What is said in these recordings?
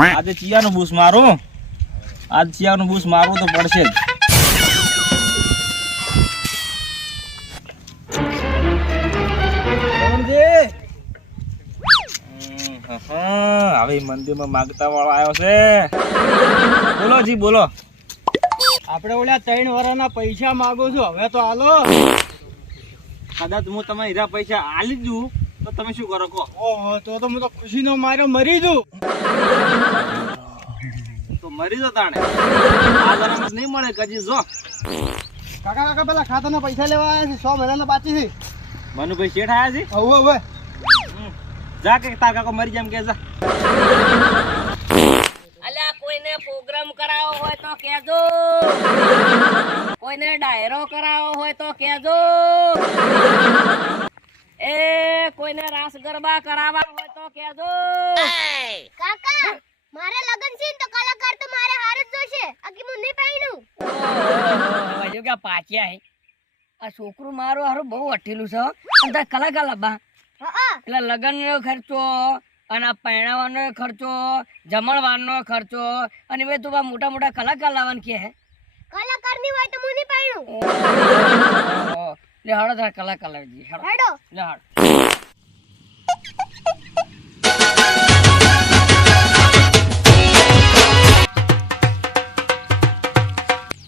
આજે ચિયાનું બૂસ મારો, આજ ચિયાનું બૂસ મારવું તો પડશે જ. હવે મંદિરમાં માગતા વાળો આવ્યો છે. બોલો જી બોલો. આપણે ઓલા 3 વર્ષના પૈસા માંગુ છું, હવે તો હાલો. કદાચ હું તમે હીરા પૈસા આલી દઉં તો તમે શું કરો કહો? ઓહો, તો હું તો ખુશીનો માર્યો મરી જઉં. તો મરી જો તાણે. આ જનામાં નહીં મળે કજી જો. કાકા પેલા ખાતાના પૈસા લેવા આવ્યા છે, 100 મહિનાના બાકી છે. મનુભાઈ શેઠ આયા છે. હવે જા કે તાર કાકો મરી જાય એમ કે જા. અલ્યા કોઈને પ્રોગ્રામ કરાવવો હોય તો કહેજો, કોઈને ડાયરો કરાવવો હોય તો કહેજો, એ કોઈને રાસ ગરબા કરાવવા હોય તો કહેજો. કાકા મારે લગન છે તો કલાકાર તો મારે હાર જ જોશે, આકી હું નહીં પાઈનું. હજુ કે પાછ્યા હે આ છોકરું મારું હારું બહુ અઠેલું છે અને તાર કલાકાર લાબા એટલે લગનનો ખર્ચો અને આ પહેણાવાનો ખર્ચો, જમણવાનો ખર્ચો અને બે તું મોટા મોટા કલાકાર લાવવાનું કે હે. કલાકાર ની હોય તો હું નહીં પાઈનું. લે હાડો તાર કલાકાર લાવજી હાડો હેડો લે હાડ.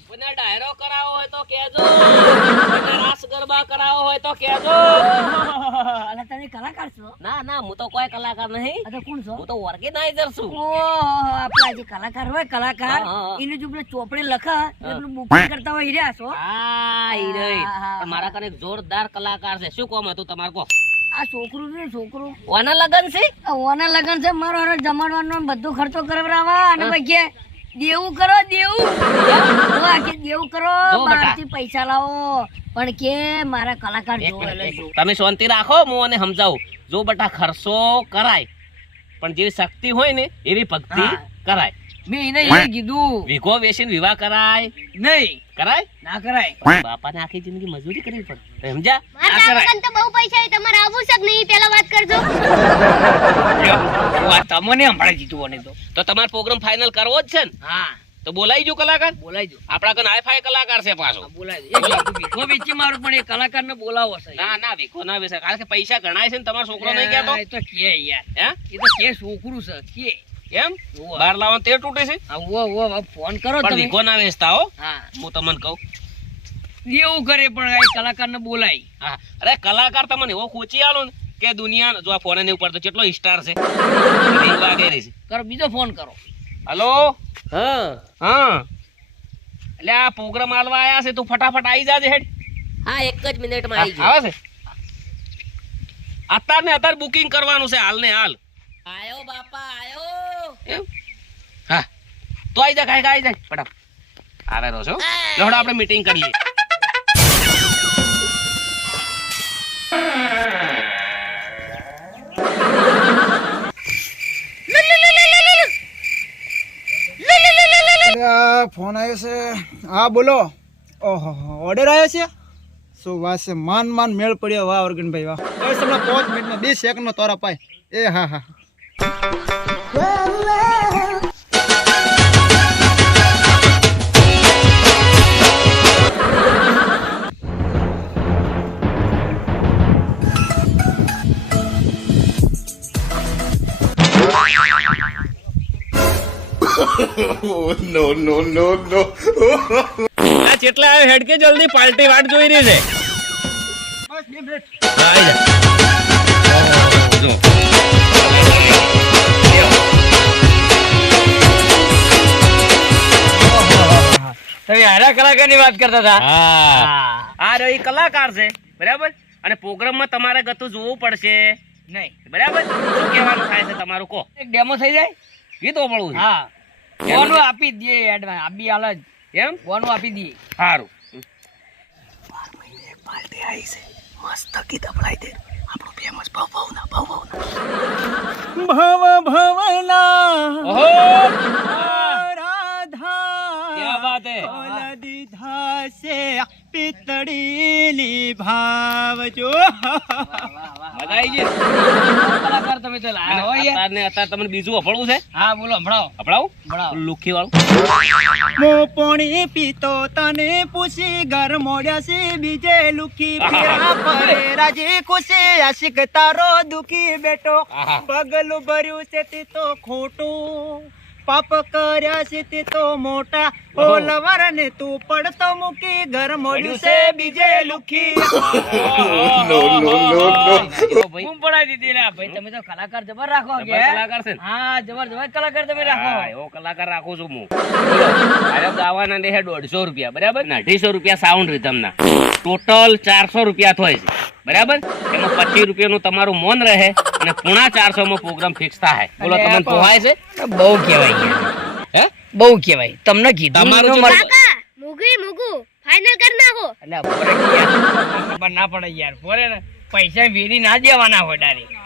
કોઈને ડાયરો કરાવવો હોય તો કહેજો, કોઈને રાસ ગરબા કરાવવો હોય તો કહેજો. અલા તમે કલાકાર છો? ના ના, હું તો કોઈ કલાકાર નહીં. અરે કોણ છો? હું તો ઓર્ગેનાઇઝર છું. ઓહો, આપણા જે કલાકાર હોય કલાકાર એને જો પેલા ચોપડે લખા એટલે બુકિંગ કરતા હોય હીરા છો. હા હીરે. મારા કને એક જોરદાર કલાકાર છે. શું કામ હતું તમારે કો? આ છોકરું છે છોકરું. ઓના લગન છે? ઓના લગન છે. મારો હારો જમાડવાનો બધો ખર્ચો કરાવવા અને પછી દેવું કરો દેવું. આખી દેવું કરો, બહારથી પૈસા લાવો પણ કે મારા કલાકાર જોવે. તમે શાંતિ રાખો, હું મને સમજાવું. જો બટા ખર્ચો કરાય પણ જેવી શક્તિ હોય ને એવી ભક્તિ કરાય. મેં એને એ કીધું વિઘો વેચીને વિવાહ કરાય નહીં. કરાય ના કરાય. બાપાને આખી જિંદગી મજૂરી કરવી પડે, સમજ્યા? મારા લગન તો બહુ પૈસા છે, તમારે આવવું છે કે નહીં પહેલા વાત કરજો. તમને સંભાળી દીધું ને તો તમારો પ્રોગ્રામ ફાઇનલ કરવો જ છે ને? હા તો બોલાઈ જો કલાકાર. બોલાઈ જો. આપડા કને હાઈ-ફાઈ કલાકાર છે પાછો. બોલાઈ જો. વિખો વેચી મારું પણ એ કલાકાર ને બોલાવો છે. ના ના વિખો ના વેચે, કારણ કે પૈસા ગણાય છે ને. તમારો છોકરો નહીં કહેતો? એ તો કે યાર, હે એ તો કે છોકરું છે કે એમ બાર લાવવા તે તૂટે છે. ફોન કરો તમે. વિખો ના વેચતા હો. હા હું તમને કહું એવું કરે પણ આ કલાકાર ને બોલાય. હા અરે કલાકાર તમને એવો ખોચી આલો ને કે દુનિયા જો આ ફોન ને ઉપર તો કેટલો સ્ટાર છે. રીંગ વાગે રહી છે. કરો બીજો ફોન કરો. હેલો. હા હા એટલે આ પ્રોગ્રામ આલવા આયા છે, તું ફટાફટ આવી જાજે હેડ. હા એક જ મિનિટમાં આવી જાય. આવે છે અત્યારે બુકિંગ કરવાનું છે હાલ ને હાલ. આયો બાપા આયો. એમ હા તો આવી જા, કાઈ આવી જાય ફટાફટ. આવે રહો છો લોડો, આપણે મીટિંગ કરી લઈએ. ફોન આવ્યો છે. હા બોલો. ઓહો ઓર્ડર આવ્યો છે. શું વાત છે, માન મેળ પડ્યો. વાહ ઓર્ગનભાઈ વાહ. બસ હમણાં 5 મિનિટમાં 2 સેકન્ડમાં તોરા પાય. એ હા હા no, no, no, no. આ કેટલા આવ્યો હેડ કે જલ્દી, પાર્ટી વાટ જોઈ રહી છે. બસ 2 મિનિટ. હા આવી જા. જો તમે હારા કલાકાર ની વાત કરતા હતા. હા આ રહ્યો કલાકાર છે બરાબર. અને પ્રોગ્રામ માં તમારે ગતું જોવું પડશે નહીં બરાબર. શું કહેવાનું થાય છે તમારું કહો. એક ડેમો થઈ જાય ગીતો પડવું. હા બોનું આપી દઈએ એડવાન્સ. આપી હાલ જ એમ બોનું આપી દઈએ. સારું 12 મહિને એક પાર્ટી આવી છે, મસ્ત ગીત અપડાઈ દે. આપણો ફેમસ ભવના ઓહો રાધા क्या बात है. દીધા છે પિતળીની ભાવજો. મજા આવી ગઈ કલાકાર તમે તો લાયા હો યાર. અત્યારે તમને બીજું અફળવું છે હા બોલો હમણાં અફળાવું ભણાવો. લુખી વાળું મો પોણી પીતો તને પૂછી ઘર મોડ્યા છે બીજે લુખી પીરા પરે રાજી ખુશી આશિક તારો દુખી બેટો આહા. પગલું ભર્યું છે તે તો ખોટું પાપ કર્યા છે તે તો મોટા ઓલવર ને તું પડતો મૂકી ઘર મોડ્યું છે બીજે લુખી No, no, no, no. બૂમ પડાવી દીધી લે ભાઈ તમે તો કલાકાર જબર રાખો કે જબર કલાકાર છે ને? હા જબર જબર કલાકાર તમે રાખો. હા, એવો કલાકાર રાખું છું હું અરે ગાવાના દે 150 રૂપિયા બરાબર ને 250 રૂપિયા સાઉન્ડ રિધમના ટોટલ 400 રૂપિયા થાય છે બરાબર એમાં 25 રૂપિયાનું તમારું મૌન રહે અને પૂણા 400 માં પ્રોગ્રામ ફિક્સ થાય બોલો અરે તમને આ તો- પોહાય છે બહુ કહેવાય યાર. હે બહુ કહેવાય તમને કીધું તમારું એનો જો- મતલબ- કાકા મુગી ફાઇનલ કર નાખો. અલ્યા પોરે યાર ખબર ના પડે યાર પોરે ને પૈસા વેરી ના દેવાના હોય ડાયરેક્ટ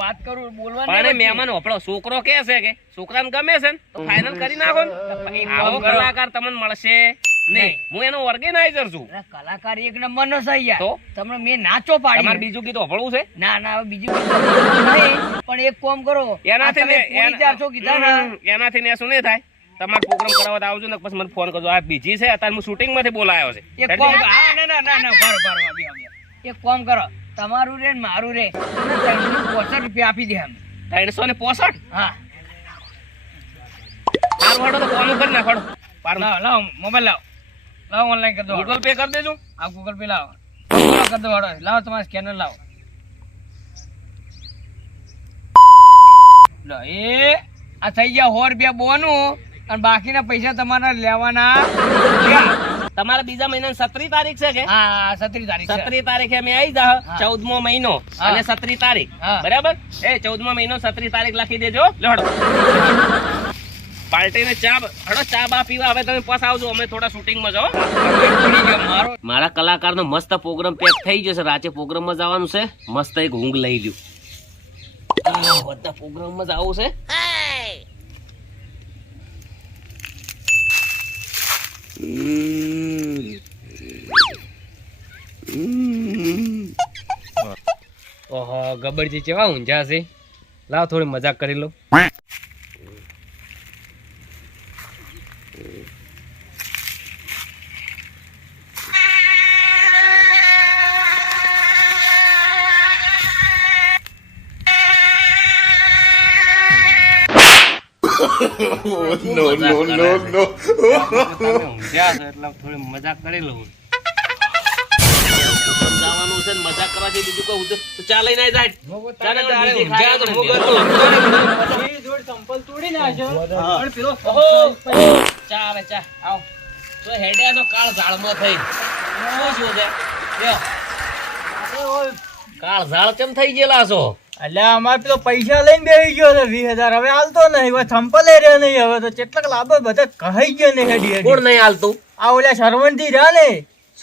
વાત કરું બોલવાની પણ મહેમાન હોપળો છોકરો કે છે કે છોકરાને ગમે છે ને તો ફાઇનલ કરી નાખો ને આવો કલાકાર તમને મળશે નહીં હું એનો ઓર્ગેનાઇઝર છું કલાકાર એક નંબર નો છે યાર તો? તમને મેં નાચો પાડી તમારે બીજું ગીત હોપળવું છે ના ના હવે બીજું કીધું નહીં પણ એક કામ કરો એનાથી આ તમે પૂરી 400 કીધા ને એનાથી ને શું નહીં થાય તમારે પ્રોગ્રામ કરાવવા તો આવજો ને પછી મને ફોન કરજો આ બીજી છે અત્યારે હું શૂટિંગ માંથી બોલાયો છે એક કામ હા ના ના ના પારો પારો એક કામ કરો તમારું રે ને મારું રે 365 રૂપિયા આપી દે અમે 365 હા સારું હાડો તો ફોન કરી નાખો લાવો લાવો મોબાઈલ લાવો લાવો ઓનલાઈન કરી દો ગૂગલ પે કરી દેજો આ ગૂગલ પે લાવો કરી દો હાડો લાવો તમારું સ્કેનર લાવો લો એ આ થઈ ગયા 100 રૂપિયા બોનું અને બાકીના પૈસા તમારે લેવાના તમારા બીજા મહિનાની 17 તારીખ છે કે હા 17 તારીખ 17 તારીખે અમે આવી જા હા. 14મો મહિનો હા. અને 17 તારીખ હા. બરાબર એ 14મો મહિનો 17 તારીખ લખી દેજો લેડો પાર્ટીને ચા બા પીવા હવે તમે પાછા આવજો અમે થોડા શૂટિંગમાં જાઓ મારો મારા કલાકારનો મસ્ત પ્રોગ્રામ પેક થઈ જશે રાતે પ્રોગ્રામમાં જવાનું છે મસ્ત એક ઊંઘ લઈ લ્યું બધા પ્રોગ્રામમાં જવું છે ઓહો ગબરજી કેવા ઊંઝા છે લાવ થોડી મજાક કરી લો Oh, no, no, no, no. તમે ઊંઘ્યા છો એટલે થોડી મજાક કરી લઉં જવાનું છે ને મજાક કરવાથી બીજું કોઈ ઉદ્દેશ તો ચા લઈને આવી જાય ચા ને બીજી ખાય તો હું કરું. ચા આવે ચા આવ તો હેડ્યા તો કાળ ઝાડમાં થઈ શું છે લ્યો. કાળ ઝાડ કેમ થઈ ગયેલા છો અલ્યા અમારે પેલો પૈસા લઈને બેસી ગયો છે 20,000 હવે હાલતો નહીં હવે થંપલે રહ્યો નહીં હવે તો કેટલાક લાભ બધા કહી ગયો ને હેડી હેડી કોણ નહીં હાલતું આ ઓલા શરવણથી રહ્યા ને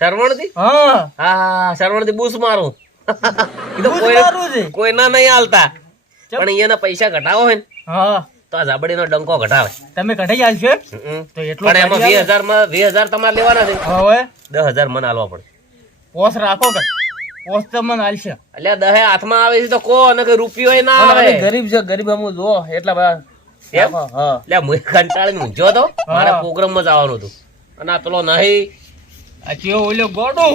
શરવણથી હા હા શરવણથી બૂસ મારું ઈ તો બૂસ મારું છે. કોઈના નહીં હાલતા પણ અહીંયાના પૈસા ઘટાવો હોય ને હા તો આ ઝાબડીનો ડંકો ઘટાવે તમે કઢાઈ આલશો તો એટલું પણ એમાં કાઢી 20,000 માં 20,000 તમારે લેવાના છે હવે 10,000 મને આલવા પડે પોસ રાખો કે પોસ તો મને આલશે એટલે 10 હાથમાં આવે છે તો કો અને કે રૂપિયો ના આવે ગરીબ છે ગરીબ અમુ જો એટલા બધા એમ એટલે હું કંટાળીને ઊંઝો તો મારે પ્રોગ્રામમાં જવાનું હતું અને આ પેલો નહીં આ ચેવો ઓલો ગોડો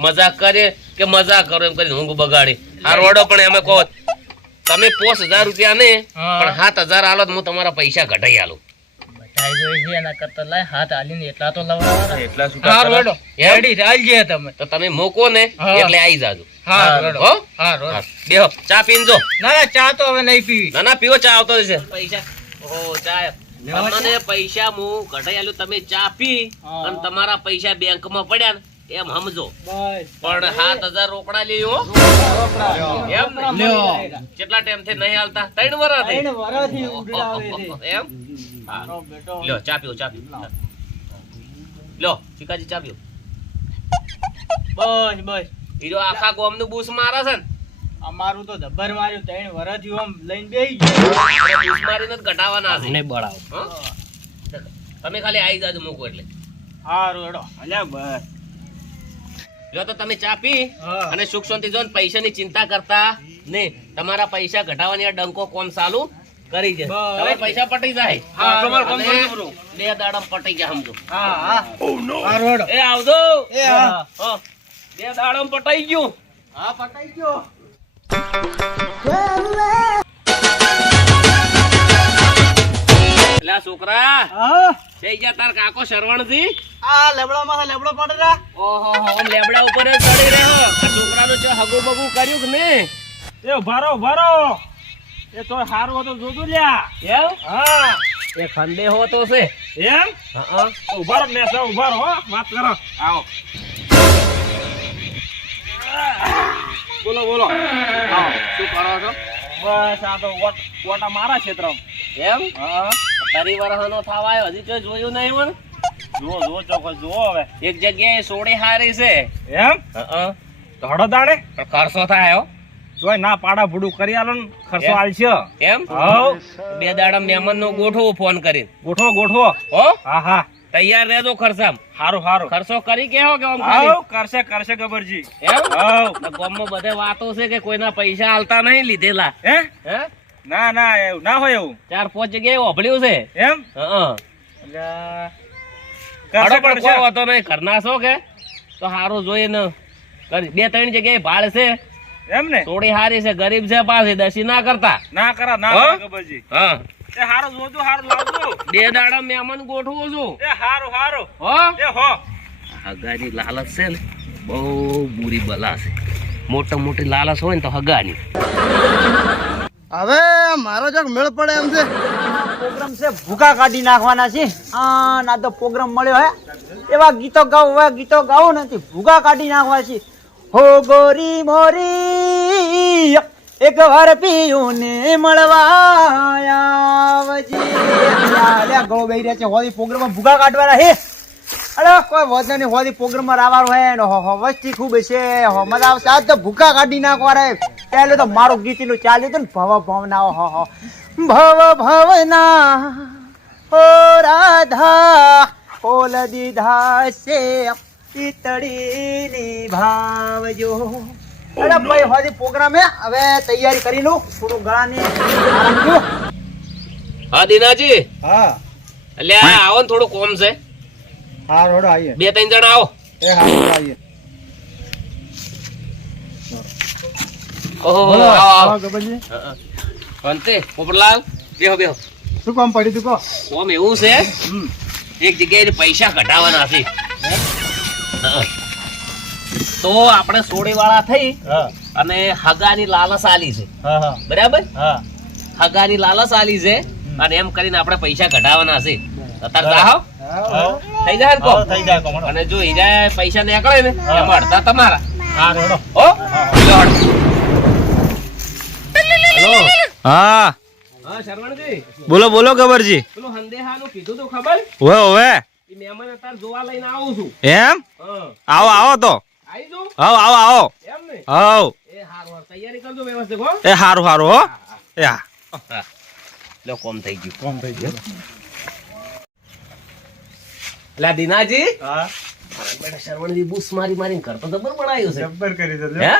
મજાક કરે કે મજાક કરો એમ કરીને ઊંઘ બગાડી આ રોડો પણ એમે કહો તમે 5,000 રૂપિયા ને પણ 7,000 આલો તો હું તમારા પૈસા ઘટાઈ આલું બટાઈ જોઈ છે એના કરતા લાય હાથ હાલીને એટલા તો લવડાવવાના એટલા હા રોડો એમ? રેડી ચાલજે તમે તો તમે મૂકો ને હા. એટલે આવી જાજો હા રોડો હો હા રોડો બેહો ચા પીનજો ના ના ચા તો હવે નહીં પીવી ના ના પીવો ચા આવતો છે પૈસા ઓહો ચા તમને પૈસા હું ઘટાઈ આલ્યું તમે ચા પી અને તમારા પૈસા બેંકમાં પડ્યા ને એમ સમજો પણ 7,000 રોકડા લેવો એમ લ્યો કેટલા ટાઈમ થી નહીં હાલતા 3 વર્ષથી એમ હા. લ્યો ચા પીવો ચા પીવો લ્યો ચીકાજી ચા પીવો બસ બસ હીરો આખા ગામનું બૂસ મારે છે ને અમારું તો ધબ્બર માર્યું 3 વર્ષથી આમ લઈને બેસી ગયો બૂસ મારીને જ ઘટાવાના છે બળાવો હં? તમે ખાલી આવી જાજો મૂકો એટલે હારું હેડો અલ્યા બસ જો તો તમે ચા પી અને સુખ શાંતિ જો પૈસાની ચિંતા કરતા નહીં. તમારા પૈસા ઘટાવાની આ ડંકો કોમ ચાલુ કરી છે. હવે પૈસા પટી જાય. અને 2 દાડમ પટી ગયા સમજો. એ આવજો. 2 દાડમ પટાઈ ગયું. એટલે આ છોકરા થઈ ગયા તાર કાકો શરવણજી. આ લેબડામાં લેબડો પડે રા. ઓહો આમ લેબડા ઉપર જ ચડી રહ્યો. આ છોકરાનું છે હગું બગું કર્યું કે નહીં? એ ઉભારો એ તો હારું હતું જોતું લ્યા. એમ હા એ ખંડેહો તો છે. એમ હા ઉભારો ને ઉભારો હો વાત કરો. આવો. બોલો આવો શું કરો છો? બસ આ તો ઓટા મારા ક્ષેત્રમાં. એમ હા તારી વરહનો થાવ આવ્યો હજી તો જોયું નહીં પણ. જુઓ ચોક્કસ જુઓ હવે. એક જગ્યાએ સોડી હારી છે. એમ તો હડો દાડે પણ ખર્ચો થાય હો. જોઈ ના પાડા ભૂડું કરી આલો ને ખર્ચો એમ? આલશે. એમ હવ 2 દાડા મહેમાન નો ગોઠવો ફોન કરીને. ગોઠવો હો હા તૈયાર રહેજો ખર્ચામ. હારું ખર્ચો કરી કેવો કે આમ ખાલી? હવ કરશે ગબરજી. એમ હવ ગામમાં બધે વાતો છે કે કોઈના પૈસા આલતા નહીં લીધેલા. હે હે ના એવું ના હોય એવું. 4-5 જગ્યાએ ઓભળ્યું છે. એમ હા કરશે પણ કોઈ વાતો નહીં. ઘરના છો કે તો સારું જોઈને કરી. 2-3 જગ્યાએ ભાડ છે. એમ ને થોડી હારી છે. ગરીબ છે પાછી દસી ના કરતા. ના કરા હો? ગબરજી. હા એ હારું જોજો હારું લાવજો. 2 દાડા મહેમાન ગોઠવું છું. એ હારું હો એ હો હગાની લાલચ છે ને બહુ બુરી બલા છે. મોટી લાલચ હોય ને તો હગાની. હવે મારો જો મેળ પડે એમ છે. પ્રોગ્રામ છે ભૂકા કાઢી નાખવાના છે. ના તો પ્રોગ્રામ મળ્યો હે એવા ગીતો ગાવ નથી. ભૂકા કાઢી નાખવા છે. હો ગોરી મોરી એક વાર પીયું ને મળવા આવજે. અલ્યા ગળો બેહી રહ્યા છે. હોદી પ્રોગ્રામમાં ભૂકા કાઢવાના હે. અરે કોઈ વધુ નહીં. હોદી પ્રોગ્રામમાં આવવાનું હે ને વસ્તી ખૂબ છે. મજા આવશે. આજ તો ભૂકા કાઢી નાખવાના હે. પહેલે તો મારું ગીતનું ચાલ્યું હતું ને ભવ ભવના ઓ રાધા ઓલ દીધા છે ઈતડીની ભાવજો. અરે ભાઈ હોદી પ્રોગ્રામ હે. હવે તૈયારી કરી લઉં. થોડું ગળાને આરામ દો. હા દીનાજી હા એટલે આવો ને થોડું કોમ છે. હા રોડો આવીએ. 2-3 જણા આવો. એ હા આવીએ. ઓહો બોલો આવો. ગબરજી અંતે પોપટલાલ બેહો. શું કામ પડ્યું તું કહો. કોમ એવું છે એક જગ્યાએ પૈસા કઢાવવાના છે. તો આપણે સોડી વાળા થઈ અને હગાની લાલચ આલી છે. બરાબર હગાની લાલચ આલી છે અને એમ કરીને આપણે પૈસા કઢાવવાના છે. અત્યારે જાઓ થઈ જાય ને કોમ? અને જો હીરા પૈસા નીકળે ને એમાં અડધા તમારા. હો લો અડધા. હા હા શરવણજી બોલો ગબરજી. પેલું હંદેહાનું કીધું તું ખબર? હવે એ મહેમાન અત્યારે જોવા લઈને આવું છું. એમ હા આવો તો આવી જો આવો એમ ને હવ એ હારું તૈયારી કરજો વ્યવસ્થિત હો. એ હારું હો એ હા લો કોમ થઈ ગયું. લા દીનાજી હા બેટા શરવણજી બુસ મારીને કરતો તો બરાબર બનાવ્યો છે. જબ્બર કરી દે. હે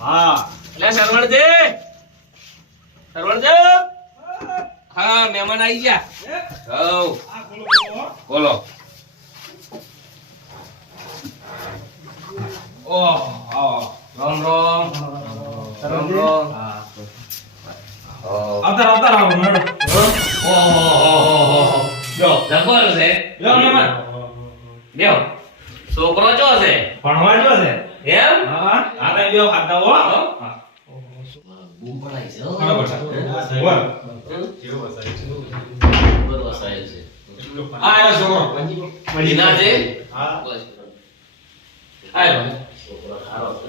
હા લે શરવણજી હા મહેમાન આવી ગયા. હવ બોલો. ઓહ રામ રામ. આવતા આવો મેડમ. ઓહો જબર છે. બેહો છોકરો ચો છે ભણવા જો છે. એમ હા આ બે ખાતા હો. બૂમ પડાય છે. બરાબર છે. બોલ. બરોબર વસાયેલ છે. આ એનો છોકરો. દીનાજી હા. આયો છોકરો સારો છે.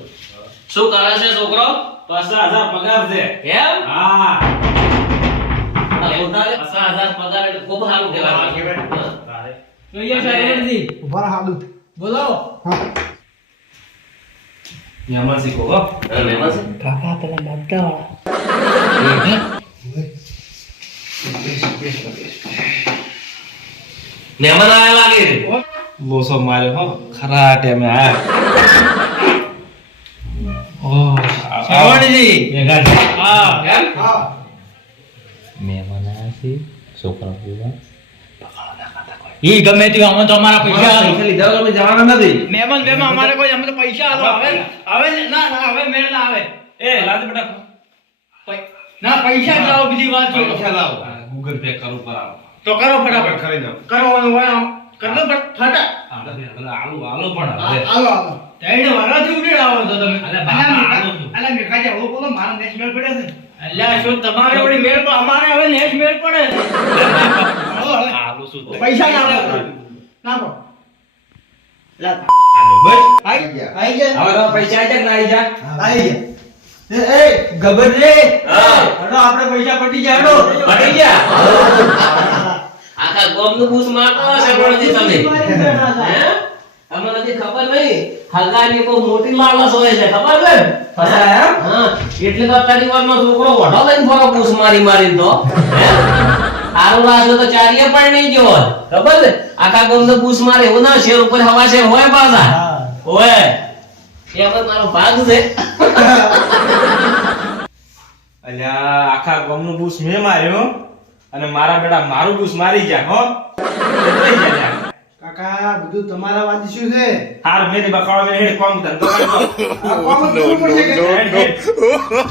શું કરે છે છોકરો? 50,000 પગાર છે. એમ હા 50,000 પગાર એટલે ખૂબ સારું કહેવાય. ઉભા હાલું બોલો. મહેમાન શીખો હો. મહેમાન છે? મહેમાન આયા લાગે છે. લોસો માર્યો હો ખરા ટાઈમે ઈ ગમે તે અમે તો અમારા પૈસા જવાના નથી મહેમાન બેમાં અમારે કોઈ અમે તો પૈસા આલો હવે ના હવે મેળ ના આવે એ લાજ બેટા ના પૈસા જ લાવો બીજી વાત છોડો લાવો ગૂગલ પે કરું પર આવો તો કરો ફટાફટ કરી દો કરો હોય કર દો ફટાફટ આલો પણ હવે આલો તેડે વરાથી ઉડી આવો તો તમે અલા મેકાજે ઓ બોલો મારા નેશ મેળ પડે છે અલ્યા શું તમારે વળી મેળ પણ અમારે હવે નેશ મેળ પડે આલો શું પૈસા ના નાખો લા આલો બસ આઈ ગયા હવે પૈસા આઈ જા ના આઈ જા આઈ ગયા એ ગબર રે હડો આપણે પૈસા પટી ગયા હડો પટી ગયા આખા ગોમનું બૂસ મારતો હશે વળજી તમે હે તમને નથી ખબર નહીં હગાની બહુ મોટી લાલચ હોય છે ખબર છે હા એટલે તો તારી વારમાં છોકરો વઢો લઈને ફરો બૂસ મારી તો હે આરો લાગે તો ચારિયા પણ નહીં ગયો ખબર છે આખા ગોમનું બૂસ મારે એવું ના શેર ઉપર હવા શેર હોય પાછા હોય એ પણ મારો ભાગ છે અલ્યા આખા ગામનું બૂસ મે માર્યો અને મારા બેટા મારું બૂસ મારી ગયા હો કાકા બધું તમારા વાંચી શું છે હાર મેં બકાવા મે હેડ કોમ ધંધો કરતો No, no, no, no.